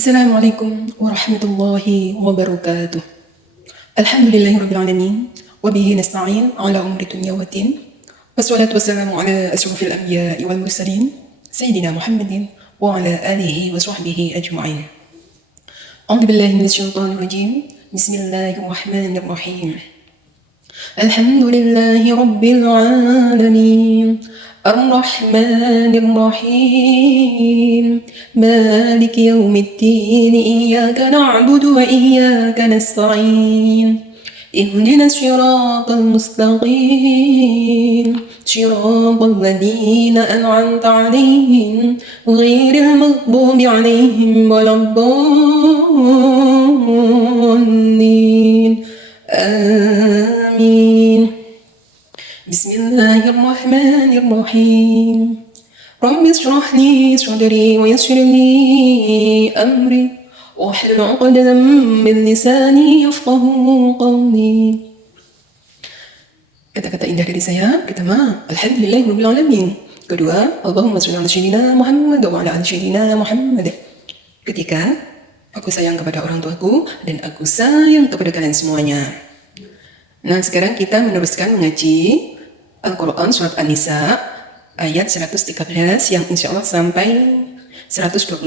Assalamualaikum warahmatullahi wabarakatuh. Alhamdulillahi rabbil alamin wa bihi nasta'in ala umri dunya waddin. Wassalatu wassalamu ala asyrafil anbiya'i wal mursalin sayyidina Muhammadin wa ala alihi wa sahbihi ajma'in. A'udzu billahi minasyaitonir rajim. Bismillahirrahmanirrahim. Alhamdulillahi rabbil alamin. الرحمن الرحيم مالك يوم الدين إياك نعبد وإياك نستعين اهدنا الصراط المستقيم صراط الذين أنعمت عليهم غير المغضوب عليهم ولا الضالين آمين. بسم الله الرحمن الرحيم رب اشرح لي صدري ويسر لي أمري واحلل عقدة من لساني يفقهوا قولي. Kata-kata indah dari saya, pertama, Alhamdulillahirabbil alamin. Kedua, Allahumma shalli ala sayyidina Muhammad wa ala ali sayyidina Muhammad. Ketiga, aku sayang kepada orang tuaku dan aku sayang kepada kalian semuanya. Nah, sekarang kita meneruskan mengaji Al-Quran Surat An-Nisa ayat 113 yang insya Allah sampai 121.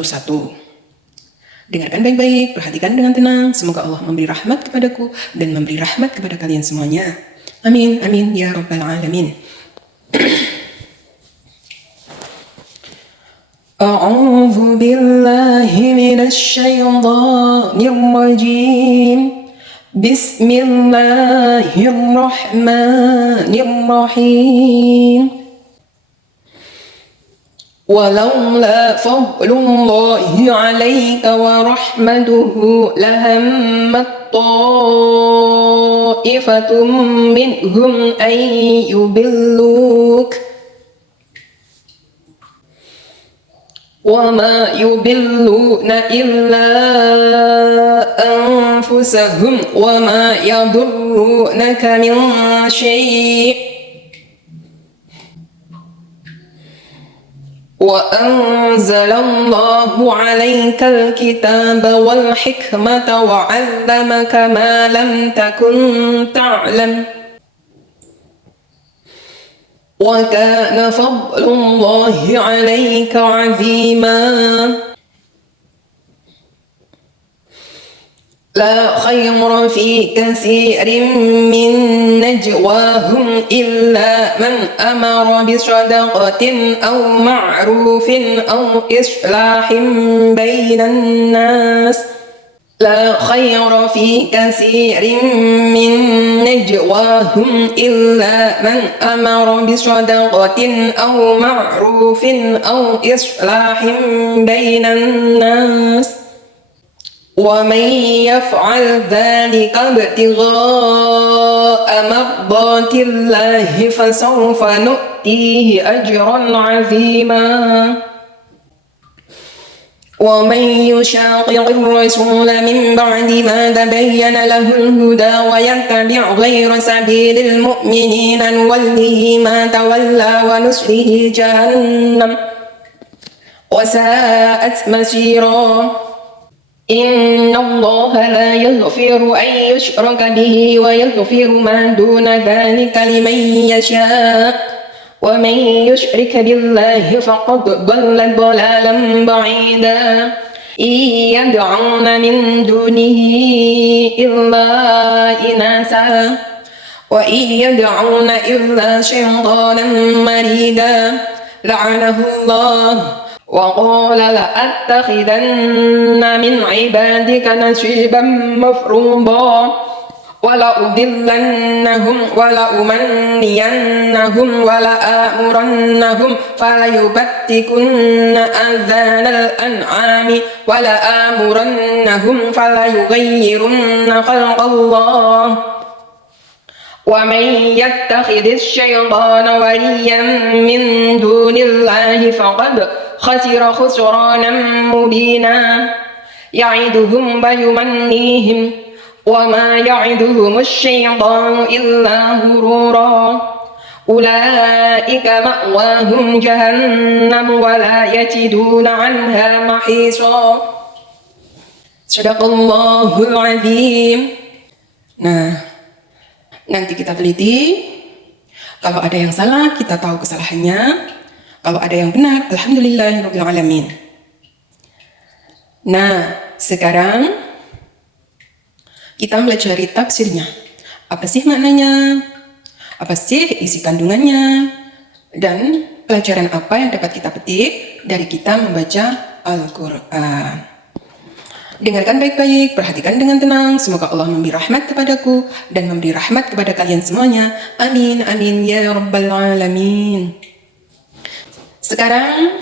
Dengarkan baik-baik, perhatikan dengan tenang. Semoga Allah memberi rahmat kepadaku dan memberi rahmat kepada kalian semuanya. Amin, amin, ya Rabbal Alamin. A'udzu billahi minasy syaithanir rajim. Bismillahirrahmanirrahim. Walaula fadlullahi 'alaika wa rahmatuhu lahammat ta'ifatum minhum an yudilluk وَمَا يُضِلُّونَ إِلَّا أَنفُسَهُمْ وَمَا يَضُرُّونَكَ مِنْ شَيْءٍ وَأَنزَلَ اللَّهُ عَلَيْكَ الْكِتَابَ وَالْحِكْمَةَ وَعَلَّمَكَ مَا لَمْ تَكُنْ تَعْلَمُ وَكَانَ فَضْلُ اللَّهِ عَلَيْكَ عَظِيمًا. لا خير في كثير من نجواهم إلا من أمر بصدقة أو معروف أو إصلاح بين الناس. لا خير في كثير من نجواهم إلا من أمر بصدقة أو معروف أو إصلاح بين الناس ومن يفعل ذلك ابتغاء مرضات الله فسوف نؤتيه أجرا عظيما. ومن يشاقق الرسول من بعد ما تبين له الهدى ويتبع غير سبيل المؤمنين نوله ما تولى ونصله جهنم وساءت مصيرا. إن الله لا يغفر أن يشرك به ويغفر ما دون ذلك لمن يشاء ومن يشرك بالله فقد ضل ضلالا بعيدا. إن يدعون من دونه إلا إناثا وإن يدعون إلا شيطانا مريدا لعنه الله وقال لأتخذن من عبادك نصيبا مفروضا ولأضلنهم ولأمنينهم ولآمرنهم فليبتكن آذان الأنعام ولآمرنهم فليغيرن خلق الله. ومن يتخذ الشيطان وليا من دون الله فقد خسر خسرانا مبينا. يعدهم ويمنيهم وما يعدهم الشيطان إلا غرورا. أولئك مأواهم جهنم ولا يجدون عنها محيصا. Sadaqallahul azim. Nah, nanti kita teliti. Kalau ada yang salah, kita tahu kesalahannya. Kalau ada yang benar, alhamdulillahirabbil alamin. Nah, sekarang kita pelajari tafsirnya. Apa sih maknanya? Apa sih isi kandungannya? Dan pelajaran apa yang dapat kita petik dari kita membaca Al-Quran? Dengarkan baik-baik, perhatikan dengan tenang. Semoga Allah memberi rahmat kepadaku dan memberi rahmat kepada kalian semuanya. Amin, amin, ya rabbal alamin. Sekarang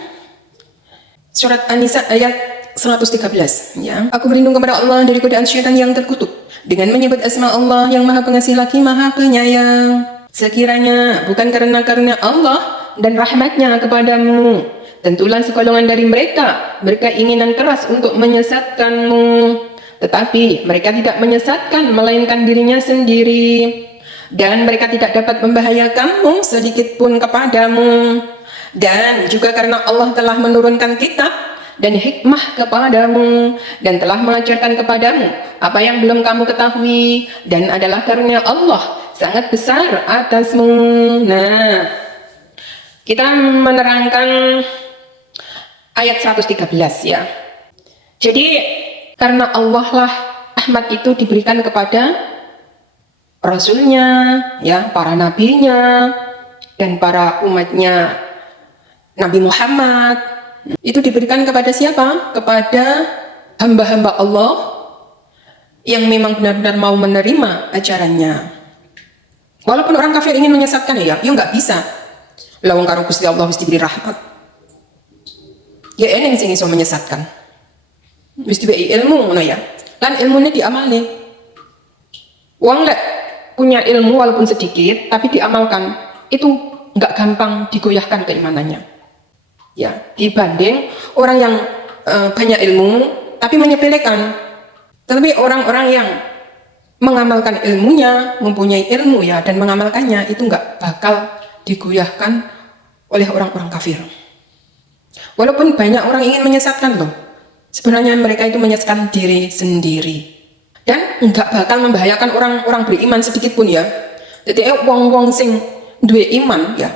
surat An-Nisa ayat 113. Ya. Aku berlindung kepada Allah dari godaan syaitan yang terkutuk dengan menyebut asma Allah yang maha pengasih lagi maha penyayang. Sekiranya bukan karena karunia Allah dan rahmatnya kepadamu, tentulah sekolongan dari mereka berkeinginan keras untuk menyesatkanmu, tetapi mereka tidak menyesatkan melainkan dirinya sendiri, dan mereka tidak dapat membahayakanmu sedikit pun kepadamu. Dan juga karena Allah telah menurunkan kitab dan hikmah kepadamu dan telah mengajarkan kepadamu apa yang belum kamu ketahui, dan adalah karunia Allah sangat besar atasmu. Nah, kita menerangkan ayat 113 ya. Jadi karena Allah lah Ahmad itu diberikan kepada Rasulnya, ya, para nabinya dan para umatnya Nabi Muhammad. Itu diberikan kepada siapa? Kepada hamba-hamba Allah yang memang benar-benar mau menerima ajarannya. Walaupun orang kafir ingin menyesatkan ya nggak bisa. Lawang karo Gusti Allah wis diberi rahmat. Ya eneng sing iso menyesatkan. Wis diberi ilmu ngono ya. Lan ilmune diamali. Wong lek punya ilmu walaupun sedikit tapi diamalkan, itu nggak gampang digoyahkan keimanannya. Ya, dibanding orang yang banyak ilmu tapi menyepelekan. Tetapi orang-orang yang mengamalkan ilmunya, mempunyai ilmu ya dan mengamalkannya, itu nggak bakal digoyahkan oleh orang-orang kafir. Walaupun banyak orang ingin menyesatkan loh, sebenarnya mereka itu menyesatkan diri sendiri dan nggak bakal membahayakan orang-orang beriman sedikit pun ya. Jadi wong-wong sing duwe iman ya,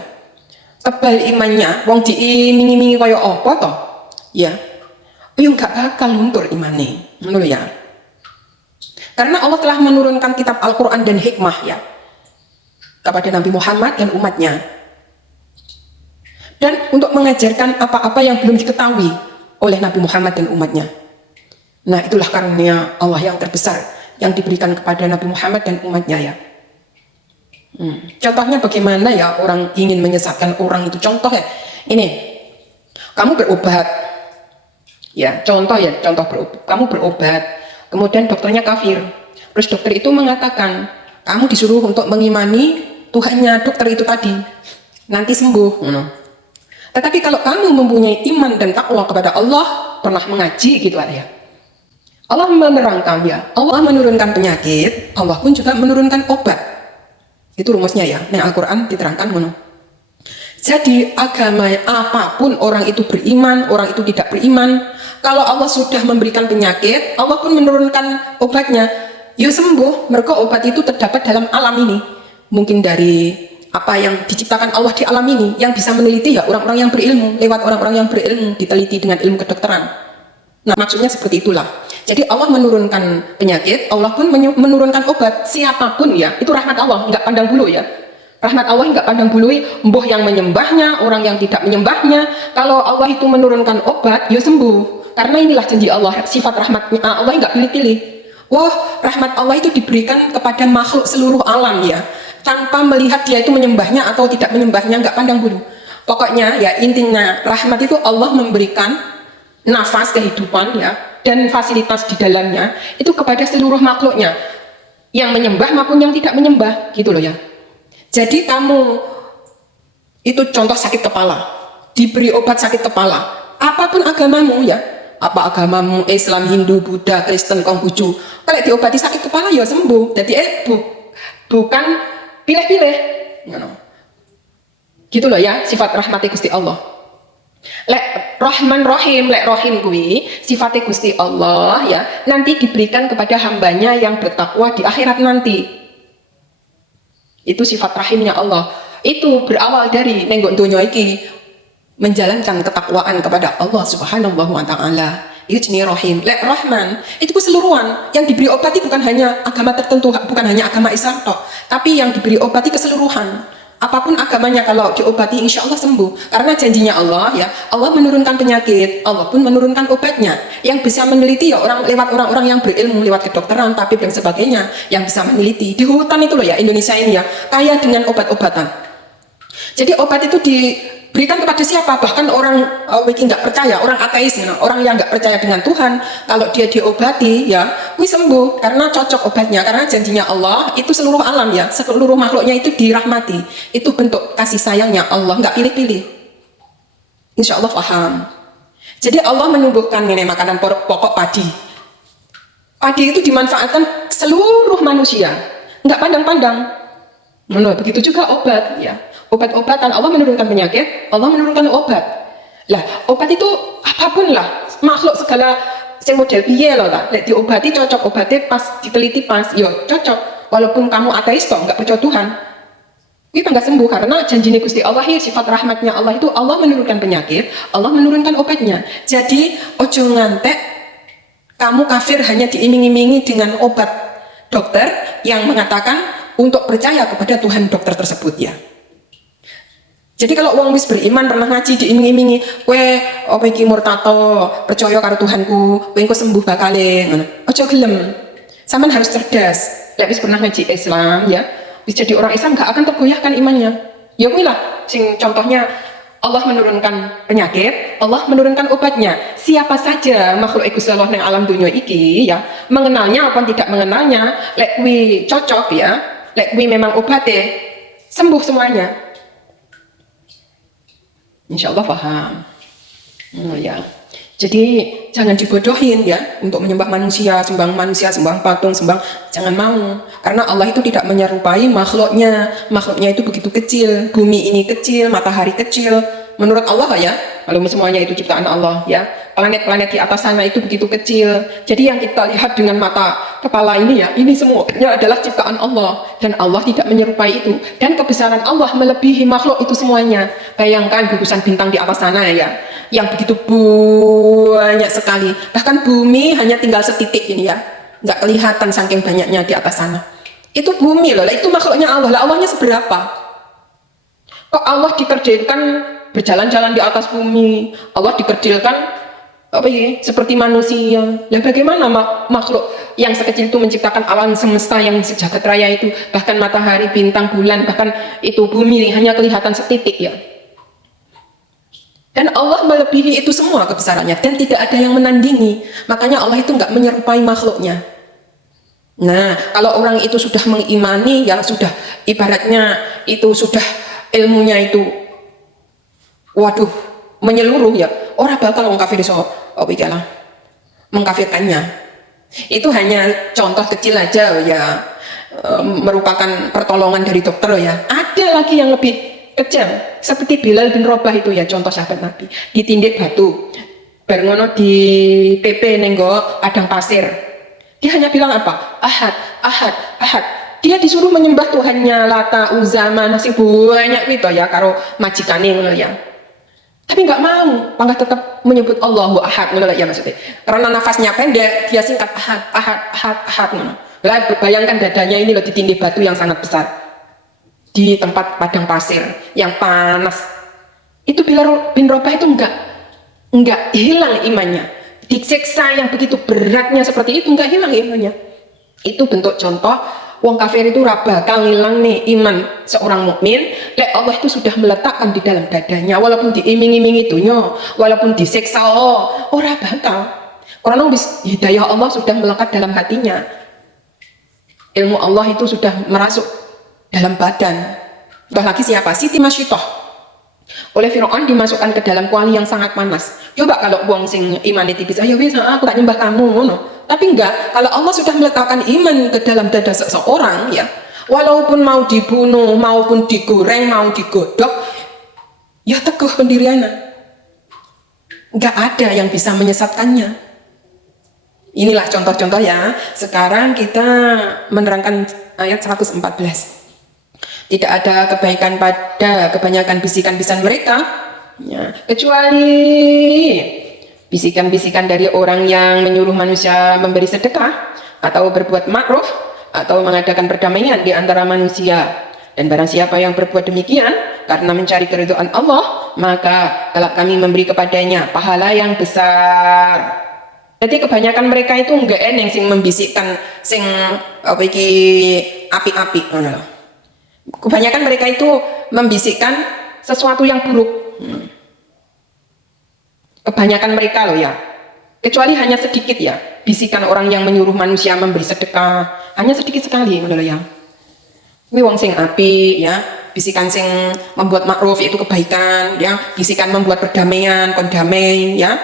tebal imannya, wong diiming-imingi kaya apa toh ya, nggak bakal luntur imane, menurut ya. Karena Allah telah menurunkan kitab Al-Quran dan hikmah ya kepada Nabi Muhammad dan umatnya, dan untuk mengajarkan apa-apa yang belum diketahui oleh Nabi Muhammad dan umatnya. Nah, itulah karunia Allah yang terbesar yang diberikan kepada Nabi Muhammad dan umatnya ya. Contohnya bagaimana ya orang ingin menyesatkan orang itu? Contoh ya, ini kamu berobat ya, contoh kamu berobat, kemudian dokternya kafir, terus dokter itu mengatakan kamu disuruh untuk mengimani Tuhannya dokter itu tadi, nanti sembuh. Tetapi kalau kamu mempunyai iman dan takwa kepada Allah, pernah mengaji gitu ya, Allah menerangkan ya, Allah menurunkan penyakit, Allah pun juga menurunkan obat. Itu rumusnya ya, yang Al-Quran diterangkan. Jadi agama apapun orang itu beriman, orang itu tidak beriman, kalau Allah sudah memberikan penyakit, Allah pun menurunkan obatnya. Ya sembuh, mereka obat itu terdapat dalam alam ini. Mungkin dari apa yang diciptakan Allah di alam ini, yang bisa meneliti ya orang-orang yang berilmu, lewat orang-orang yang berilmu, diteliti dengan ilmu kedokteran. Nah, maksudnya seperti itulah. Jadi Allah menurunkan penyakit, Allah pun menurunkan obat. Siapapun ya, itu rahmat Allah, nggak pandang bulu ya. Rahmat Allah nggak pandang bulu, mbuh yang menyembahnya, orang yang tidak menyembahnya. Kalau Allah itu menurunkan obat, ya sembuh. Karena inilah janji Allah, sifat rahmatnya Allah nggak pilih-pilih. Wah, rahmat Allah itu diberikan kepada makhluk seluruh alam ya, tanpa melihat dia itu menyembahnya atau tidak menyembahnya, nggak pandang bulu. Pokoknya ya intinya rahmat itu Allah memberikan nafas kehidupan ya dan fasilitas di dalamnya itu kepada seluruh makhluknya, yang menyembah maupun yang tidak menyembah gitu loh ya. Jadi kamu itu contoh sakit kepala, diberi obat sakit kepala, apapun agamamu ya, apa agamamu Islam, Hindu, Buddha, Kristen, Konghucu, kalau diobati sakit kepala ya sembuh. Jadi bukan pilih-pilih gitu loh ya, sifat rahmati Gusti Allah. Lek Rahman Rahim, lek Rahim kuwi sifatnya Gusti Allah ya, nanti diberikan kepada hambanya yang bertakwa di akhirat nanti. Itu sifat rahimnya Allah. Itu berawal dari nenggok donya iki menjalankan ketakwaan kepada Allah Subhanahu wa taala. Itu jenis Rahim. Lek Rahman itu keseluruhan, yang diberi obati bukan hanya agama tertentu, bukan hanya agama Islam toh, tapi yang diberi obati keseluruhan. Apapun agamanya, kalau diobati insya Allah sembuh. Karena janjinya Allah ya, Allah menurunkan penyakit, Allah pun menurunkan obatnya. Yang bisa meneliti ya lewat orang-orang yang berilmu, lewat kedokteran, tabib dan sebagainya, yang bisa meneliti. Di hutan itu loh ya, Indonesia ini ya, kaya dengan obat-obatan. Jadi obat itu diberikan kepada siapa? Bahkan orang nggak percaya, orang ateis, orang yang nggak percaya dengan Tuhan, kalau dia diobati ya, wih sembuh karena cocok obatnya. Karena janjinya Allah itu seluruh alam ya, seluruh makhluknya itu dirahmati. Itu bentuk kasih sayangnya Allah, nggak pilih-pilih. Insya Allah paham. Jadi Allah menyembuhkan ini makanan pokok padi. Padi itu dimanfaatkan seluruh manusia, nggak pandang-pandang. Begitu juga obat ya. Obat-obatan, Allah menurunkan penyakit, Allah menurunkan obat. Lah, obat itu apapun lah, makhluk segala yang model piye loh lah. Lek diobati cocok, obatnya pas diteliti pas, yo cocok. Walaupun kamu ateis toh, nggak percaya Tuhan, ini nggak sembuh karena janji Gusti Allah ya, sifat rahmatnya Allah itu Allah menurunkan penyakit, Allah menurunkan obatnya. Jadi ojo ngantek kamu kafir hanya diiming-imingi dengan obat dokter yang mengatakan untuk percaya kepada Tuhan dokter tersebut ya. Jadi kalau wong wis beriman pernah ngaji diiming-imingi, kowe apa iki murtato, percaya karo Tuhanku, kowe engko sembuh bakale ngono. Aja gelem. Sampeyan harus cerdas. Lek wis pernah ngaji Islam ya, wis jadi orang Islam gak akan tergoyahkan imannya. Ya kuwi lah sing contohnya Allah menurunkan penyakit, Allah menurunkan obatnya. Siapa saja makhluk Gusti Allah yang alam dunia iki ya, mengenalnya apa tidak mengenalnya, lek kuwi cocok ya, lek kuwi memang obatnya, sembuh semuanya. Insya Allah paham. Ya. Jadi jangan dibodohin ya untuk menyembah manusia, sembah patung, jangan mau. Karena Allah itu tidak menyerupai makhluknya. Makhluknya itu begitu kecil, bumi ini kecil, matahari kecil. Menurut Allah ya, kalau semuanya itu ciptaan Allah ya. Planet-planet di atas sana itu begitu kecil. Jadi yang kita lihat dengan mata kepala ini ya, ini semuanya adalah ciptaan Allah. Dan Allah tidak menyerupai itu. Dan kebesaran Allah melebihi makhluk itu semuanya. Bayangkan gugusan bintang di atas sana ya, yang begitu banyak sekali. Bahkan bumi hanya tinggal setitik ini ya, nggak kelihatan saking banyaknya di atas sana. Itu bumi loh, itu makhluknya Allah. Lah Allahnya seberapa? Kok Allah dikerdilkan berjalan-jalan di atas bumi? Allah dikerdilkan apa ya, seperti manusia. Lah bagaimana makhluk yang sekecil itu menciptakan alam semesta yang sejagat raya itu, bahkan matahari, bintang, bulan, bahkan itu bumi hanya kelihatan setitik ya. Dan Allah melebihi itu semua kebesarannya dan tidak ada yang menandingi. Makanya Allah itu nggak menyerupai makhluknya. Nah, kalau orang itu sudah mengimani ya, sudah ibaratnya itu sudah ilmunya itu waduh menyeluruh ya, orang bakal mengkafir mengkafirkannya. Itu hanya contoh kecil aja ya, merupakan pertolongan dari dokter ya. Ada lagi yang lebih kejam, seperti Bilal bin Rabah itu ya, contoh sahabat Nabi, ditindik batu, barengono di PP nenggok padang pasir. Dia hanya bilang apa? Ahad, ahad, ahad. Dia disuruh menyembah Tuhannya Lata, Uzza, masih banyak gitu ya, karo majikane ngono ya. Tapi nggak mau, malah tetap menyebut Allahu Ahad, ngono ya maksudnya. Karena nafasnya pendek, dia singkat ahad, ahad, ahad, ahad ngono. Lah bayangkan dadanya ini loh ditindih batu yang sangat besar di tempat padang pasir yang panas. Itu Bilal bin Rabah itu enggak hilang imannya. Disiksa yang begitu beratnya seperti itu enggak hilang imannya. Itu bentuk contoh wong kafir itu bakal ngilang nih iman seorang mukmin. Lek Allah itu sudah meletakkan di dalam dadanya, walaupun diiming-imingi dunya, walaupun disiksa ora bakal. Karena hidayah Allah sudah melekat dalam hatinya. Ilmu Allah itu sudah merasuk dalam badan. Apalagi siapa? Siti Masyitoh oleh Fir'aun dimasukkan ke dalam kuali yang sangat panas. Coba kalau buang sing iman tipis, ayo bisa aku tak nyembah kamu ngono. Tapi enggak, kalau Allah sudah meletakkan iman ke dalam dada seseorang ya, walaupun mau dibunuh, maupun digoreng, mau digodok, ya teguh pendiriannya. nggak ada yang bisa menyesatkannya. Inilah contoh-contoh ya. Sekarang kita menerangkan ayat 114. Tidak ada kebaikan pada kebanyakan bisikan-bisikan mereka, ya, kecuali bisikan-bisikan dari orang yang menyuruh manusia memberi sedekah atau berbuat ma'ruf atau mengadakan perdamaian di antara manusia. Dan barang siapa yang berbuat demikian karena mencari keridhaan Allah, maka telah kami memberi kepadanya pahala yang besar. Jadi kebanyakan mereka itu enggak eneng sing membisikkan sing apa iki api-api ngono lho. Kebanyakan mereka itu membisikkan sesuatu yang buruk. Kebanyakan mereka loh ya. Kecuali hanya sedikit ya, bisikan orang yang menyuruh manusia memberi sedekah, hanya sedikit sekali ngono lho ya. Kuwi wong sing api ya, bisikan sing membuat makruf itu kebaikan ya, bisikan membuat perdamaian, kon damai ya.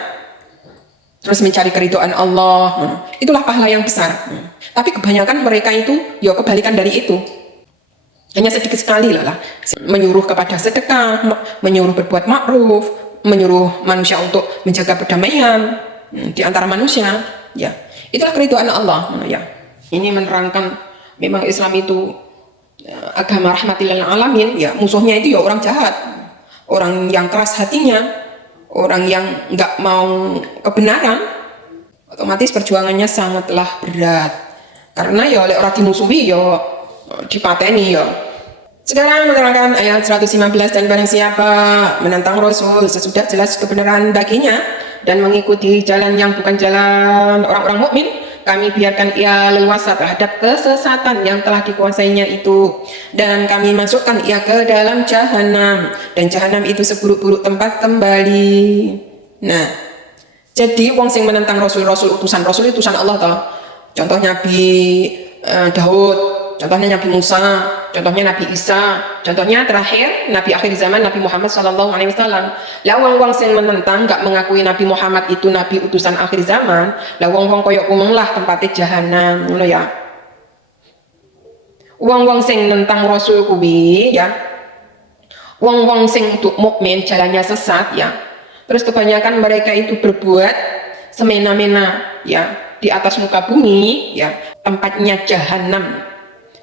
Terus mencari keridhaan Allah, itulah pahala yang besar. Tapi kebanyakan mereka itu ya kebalikan dari itu. Hanya sedikit sekali lah, menyuruh kepada sedekah, menyuruh berbuat makruf, menyuruh manusia untuk menjaga perdamaian di antara manusia. Ya, itulah keridhaan Allah. Ya, ini menerangkan memang Islam itu agama rahmatil lil alamin. Ya, musuhnya itu ya orang jahat, orang yang keras hatinya. Orang yang nggak mau kebenaran, otomatis perjuangannya sangatlah berat. Karena ya oleh orang dimusuhi ya dipateni ya. Sekarang menerangkan ayat 115, dan barang siapa menentang Rasul sesudah jelas kebenaran baginya dan mengikuti jalan yang bukan jalan orang-orang mukmin, kami biarkan ia leluasa terhadap kesesatan yang telah dikuasainya itu, dan kami masukkan ia ke dalam jahanam, dan jahanam itu seburuk-buruk tempat kembali. Nah, jadi wong sing menentang Rasul utusan Allah toh. Contoh Nabi Daud, contohnya Nabi Musa, contohnya Nabi Isa, contohnya terakhir Nabi akhir zaman Nabi Muhammad SAW. Lah wong sing menentang gak mengakui Nabi Muhammad itu Nabi utusan akhir zaman, lah wong koyok kumeng lah tempatnya jahanam, ngono ya. Wong sing nentang Rasul kuwi ya, wong sing untuk mukmin jalannya sesat ya. Terus kebanyakan mereka itu berbuat semena-mena ya di atas muka bumi ya, tempatnya jahanam,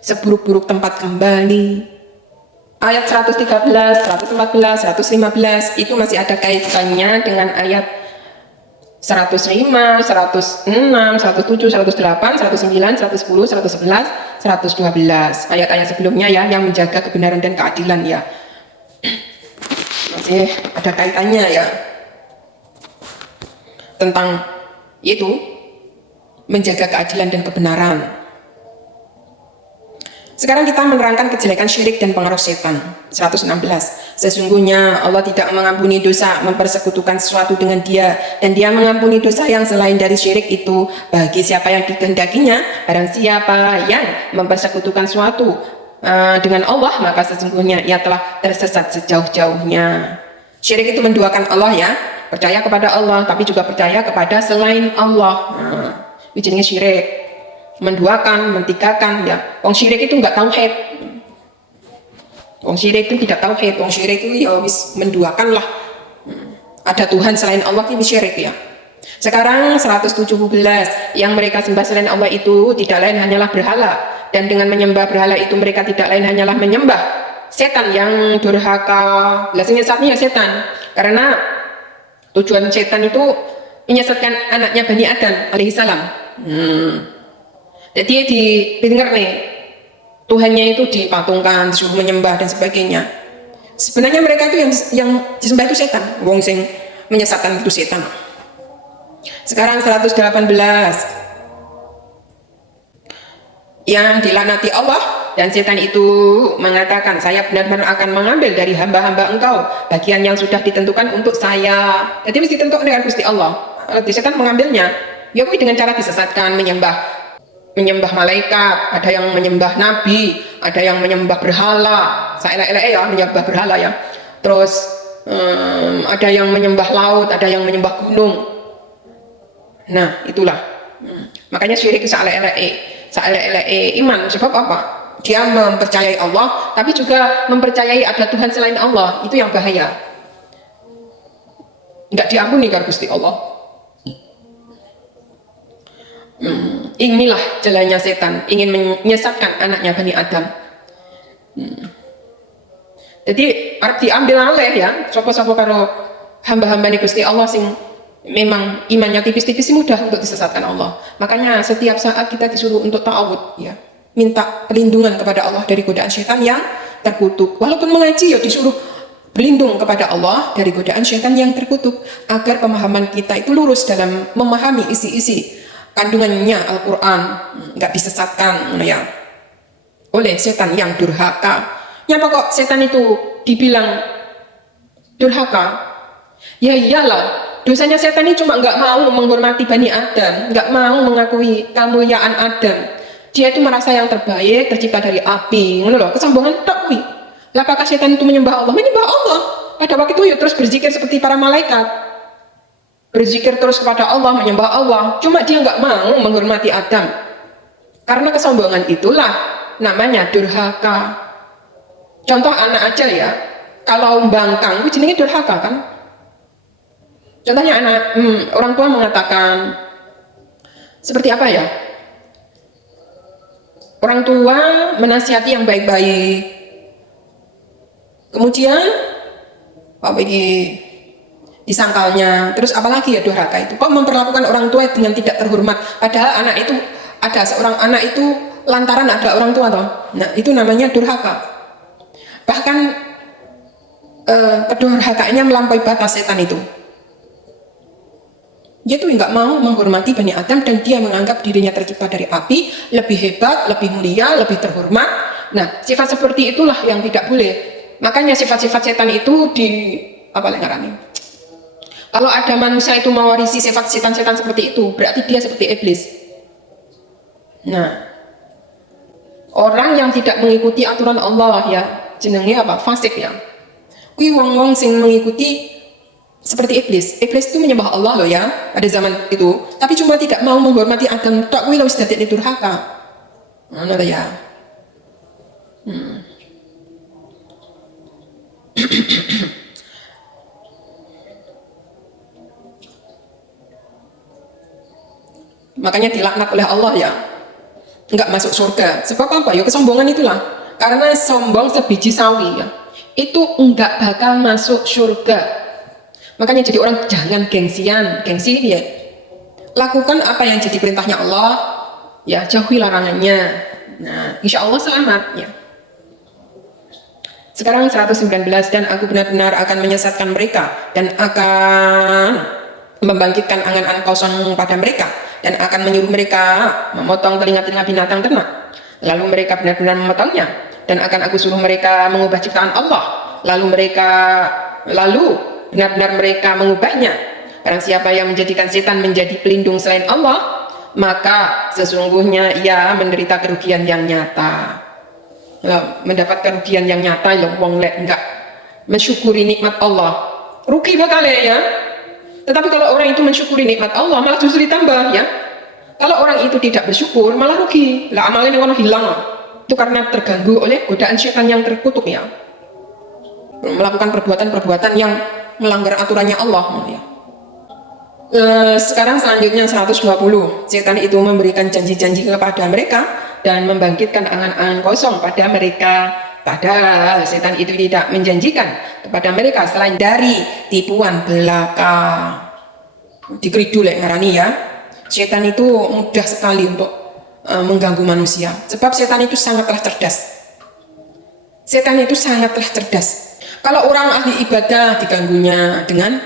seburuk-buruk tempat kembali. Ayat 113, 114, 115 itu masih ada kaitannya dengan ayat 105, 106, 107, 108, 109, 110, 111, 112. Ayat-ayat sebelumnya ya, yang menjaga kebenaran dan keadilan ya. Masih ada kaitannya ya tentang itu, menjaga keadilan dan kebenaran. Sekarang kita menerangkan kejelekan syirik dan pengaruh setan. 116. Sesungguhnya Allah tidak mengampuni dosa mempersekutukan sesuatu dengan Dia, dan Dia mengampuni dosa yang selain dari syirik itu bagi siapa yang dikehendakinya. Barang siapa yang mempersekutukan sesuatu dengan Allah, maka sesungguhnya ia telah tersesat sejauh-jauhnya. Syirik itu menduakan Allah ya, percaya kepada Allah tapi juga percaya kepada selain Allah. Itu jenisnya syirik, menduakan, mentigakan ya. Wong syirik itu nggak tauhid. Wong syirik itu tidak tauhid. Wong syirik itu ya wis menduakan lah. Ada Tuhan selain Allah itu syirik ya. Sekarang 117, yang mereka sembah selain Allah itu tidak lain hanyalah berhala, dan dengan menyembah berhala itu mereka tidak lain hanyalah menyembah setan yang durhaka. Biasanya saatnya ya setan, karena tujuan setan itu menyesatkan anaknya Bani Adam alaihissalam. Jadi didengar nih, Tuhannya itu dipatungkan, disuruh menyembah dan sebagainya. Sebenarnya mereka itu yang disembah itu setan. Wong sing menyesatkan itu setan. Sekarang 118, yang dilaknati Allah, dan setan itu mengatakan, saya benar-benar akan mengambil dari hamba-hamba engkau bagian yang sudah ditentukan untuk saya. Jadi mesti ditentukan dengan Gusti Allah. Lalu setan mengambilnya ya dengan cara disesatkan, menyembah malaikat, ada yang menyembah nabi, ada yang menyembah berhala, ya menyembah berhala ya. Terus ada yang menyembah laut, ada yang menyembah gunung. Nah itulah, makanya syirik saelek-elek iman. Sebab apa? Dia mempercayai Allah tapi juga mempercayai ada Tuhan selain Allah. Itu yang bahaya. Nggak diampuni karo Gusti Allah. Inilah jalannya setan, ingin menyesatkan anaknya Bani Adam. Jadi harus diambil alih ya, sopo-sopo karo hamba-hamba di Gusti Allah sing memang imannya tipis-tipis mudah untuk disesatkan Allah. Makanya setiap saat kita disuruh untuk ta'awud ya, minta perlindungan kepada Allah dari godaan syaitan yang terkutuk. Walaupun mengaji ya disuruh berlindung kepada Allah dari godaan syaitan yang terkutuk, agar pemahaman kita itu lurus dalam memahami isi-isi kandungannya Al-Quran, nggak disesatkan ya oleh setan yang durhaka. Nyapa kok setan itu dibilang durhaka? Ya iyalah, dosanya setan ini cuma nggak mau menghormati Bani Adam, nggak mau mengakui kemuliaan Adam. Dia itu merasa yang terbaik, tercipta dari api, ngono loh, kesombongan tak wi. Apakah setan itu menyembah Allah? Menyembah Allah. Pada waktu itu ya terus berzikir seperti para malaikat, berzikir terus kepada Allah, menyembah Allah. Cuma dia nggak mau menghormati Adam. Karena kesombongan itulah namanya durhaka. Contoh anak aja ya, kalau bangkang itu jenenge durhaka kan. Contohnya anak, orang tua mengatakan seperti apa ya? Orang tua menasihati yang baik-baik, kemudian apa ini disangkalnya, terus apalagi ya durhaka itu? Kok memperlakukan orang tua dengan tidak terhormat? Padahal anak itu ada seorang anak itu lantaran ada orang tua toh. Nah itu namanya durhaka. Bahkan kedurhakaannya melampaui batas setan itu. Dia tuh nggak mau menghormati Bani Adam dan dia menganggap dirinya tercipta dari api, lebih hebat, lebih mulia, lebih terhormat. Nah, sifat seperti itulah yang tidak boleh. Makanya sifat-sifat setan itu apa ngarani? Kalau ada manusia itu mewarisi sifat setan-setan seperti itu, berarti dia seperti iblis. Nah, orang yang tidak mengikuti aturan Allah ya, jenenge apa? Fasik ya. Kui wong-wong sing mengikuti seperti iblis. Iblis itu menyembah Allah loh ya pada zaman itu, tapi cuma tidak mau menghormati Adam. Tak kui lo sudah tidak durhaka. Mana ya? Makanya dilaknat oleh Allah ya, nggak masuk surga. Sebab apa? Ya kesombongan itulah. Karena sombong sebiji sawi ya, itu nggak bakal masuk surga. Makanya jadi orang jangan gengsian, gengsi ya. Lakukan apa yang jadi perintahnya Allah, ya jauhi larangannya. Nah, insya Allah selamat ya. Sekarang 119, dan aku benar-benar akan menyesatkan mereka dan akan membangkitkan angan-angan kosong pada mereka dan akan menyuruh mereka memotong telinga-telinga binatang ternak. Lalu mereka benar-benar memotongnya dan akan aku suruh mereka mengubah ciptaan Allah. Lalu benar-benar mereka mengubahnya. Barang siapa yang menjadikan setan menjadi pelindung selain Allah, maka sesungguhnya ia menderita kerugian yang nyata. Mendapat kerugian yang nyata ya wong lek enggak mensyukuri nikmat Allah, rugi bakal ya. Tetapi kalau orang itu mensyukuri nikmat Allah malah justru ditambah ya. Kalau orang itu tidak bersyukur malah rugi. Lah amalnya yang hilang. Itu karena terganggu oleh godaan syaitan yang terkutuk ya. Melakukan perbuatan-perbuatan yang melanggar aturannya Allah ya. Sekarang selanjutnya 120. Setan itu memberikan janji-janji kepada mereka dan membangkitkan angan-angan kosong pada mereka. Padahal setan itu tidak menjanjikan kepada mereka selain dari tipuan belaka. Dikridu lek ngarani ya. Setan itu mudah sekali untuk mengganggu manusia. Sebab setan itu sangatlah cerdas. Setan itu sangatlah cerdas. Kalau orang ahli ibadah diganggunya dengan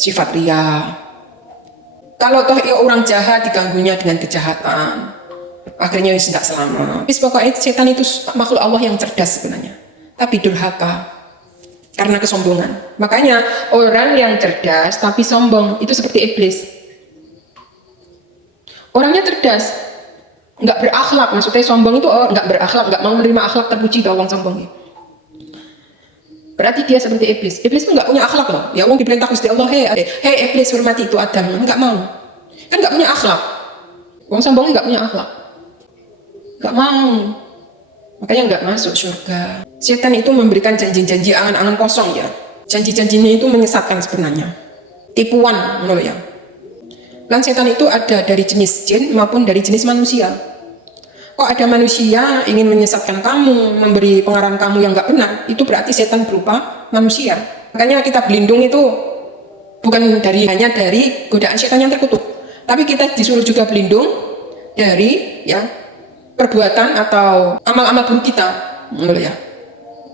sifat ria. Kalau toh orang jahat diganggunya dengan kejahatan, akhirnya tidak selamat. Tapi pokoknya setan itu makhluk Allah yang cerdas sebenarnya, tapi durhaka karena kesombongan. Makanya orang yang cerdas tapi sombong itu seperti iblis. Orangnya cerdas, nggak berakhlak, maksudnya sombong itu nggak berakhlak, nggak mau menerima akhlak terpuji tuh orang sombong. Berarti dia seperti iblis. Iblis itu nggak punya akhlak loh. Ya orang diperintah Gusti Allah, hei iblis hormati itu Adam, nggak mau. Kan nggak punya akhlak. Orang sombongnya nggak punya akhlak. Nggak mau. Makanya nggak masuk surga. Setan itu memberikan janji-janji angan-angan kosong ya. Janji-janjinya itu menyesatkan sebenarnya. tipuan, ngono ya. Lan setan itu ada dari jenis jin maupun dari jenis manusia. Kok ada manusia ingin menyesatkan kamu, memberi pengarahan kamu yang nggak benar, itu berarti setan berupa manusia. Makanya kita berlindung itu bukan hanya dari godaan setan yang terkutuk, tapi kita disuruh juga berlindung dari ya perbuatan atau amal-amal buruk kita, ya.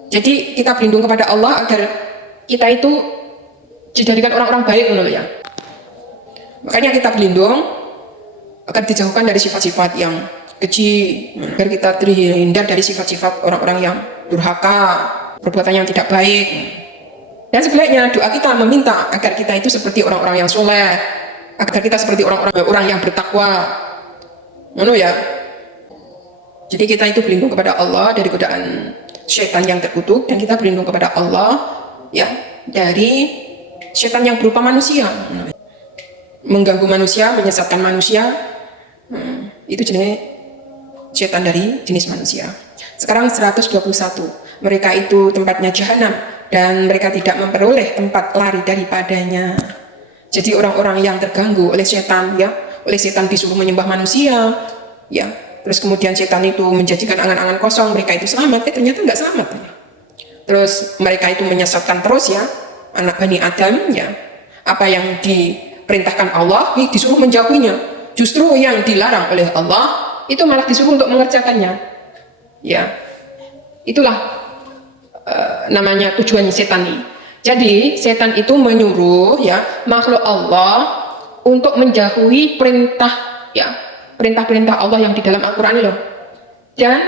Jadi kita berlindung kepada Allah agar kita itu dijadikan orang-orang baik, ya. Makanya kita berlindung agar dijauhkan dari sifat-sifat yang keji, agar kita terhindar dari sifat-sifat orang-orang yang durhaka, perbuatan yang tidak baik. Dan sebaliknya doa kita meminta agar kita itu seperti orang-orang yang soleh, agar kita seperti orang-orang yang bertakwa, ya. Jadi kita itu berlindung kepada Allah dari godaan syaitan yang terkutuk, dan kita berlindung kepada Allah ya dari syaitan yang berupa manusia, mengganggu manusia, menyesatkan manusia. Itu jenis syaitan dari jenis manusia. Sekarang 121, mereka itu tempatnya jahanam dan mereka tidak memperoleh tempat lari daripadanya. Jadi orang-orang yang terganggu oleh setan, ya, oleh setan disuruh menyembah manusia, ya, terus kemudian setan itu menjadikan angan-angan kosong, mereka itu selamat, ternyata nggak selamat. Terus mereka itu menyesatkan terus, ya, anak Bani Adam, ya, apa yang diperintahkan Allah disuruh menjauhinya. Justru yang dilarang oleh Allah itu malah disuruh untuk mengerjakannya. Ya, itulah namanya tujuan setan ini. Jadi setan itu menyuruh ya makhluk Allah untuk menjauhi perintah ya perintah-perintah Allah yang di dalam Al-Quran ini loh. Dan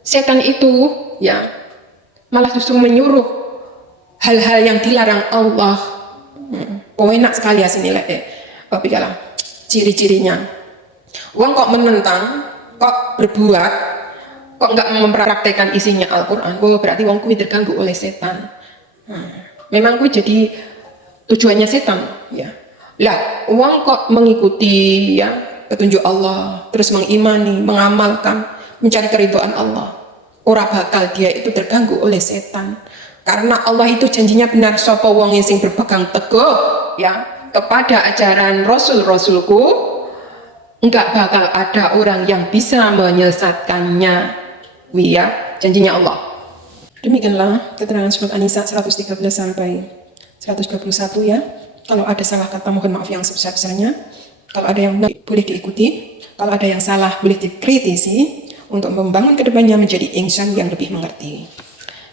setan itu ya malah justru menyuruh hal-hal yang dilarang Allah. Enak sekali ya sini lah ciri-cirinya. Wong kok menentang, kok berbuat, kok nggak mempraktekkan isinya Al-Quran, berarti wong kuwi terganggu oleh setan. Memang kuwi jadi tujuannya setan, ya. Lah, wong kok mengikuti ya petunjuk Allah, terus mengimani, mengamalkan, mencari keridhaan Allah, ora bakal dia itu terganggu oleh setan. Karena Allah itu janjinya benar, sapa wong sing berpegang teguh ya kepada ajaran Rasul-Rasulku, enggak bakal ada orang yang bisa menyesatkannya. Ya, janjinya Allah. Demikianlah keterangan surat An-Nisa 113 sampai 121 ya. Kalau ada salah kata mohon maaf yang sebesar-besarnya. Kalau ada yang boleh diikuti, kalau ada yang salah boleh dikritisi untuk membangun kedepannya menjadi insan yang lebih mengerti.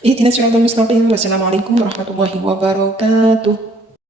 Ihdinas siratal mustaqim. Wassalamualaikum warahmatullahi wabarakatuh.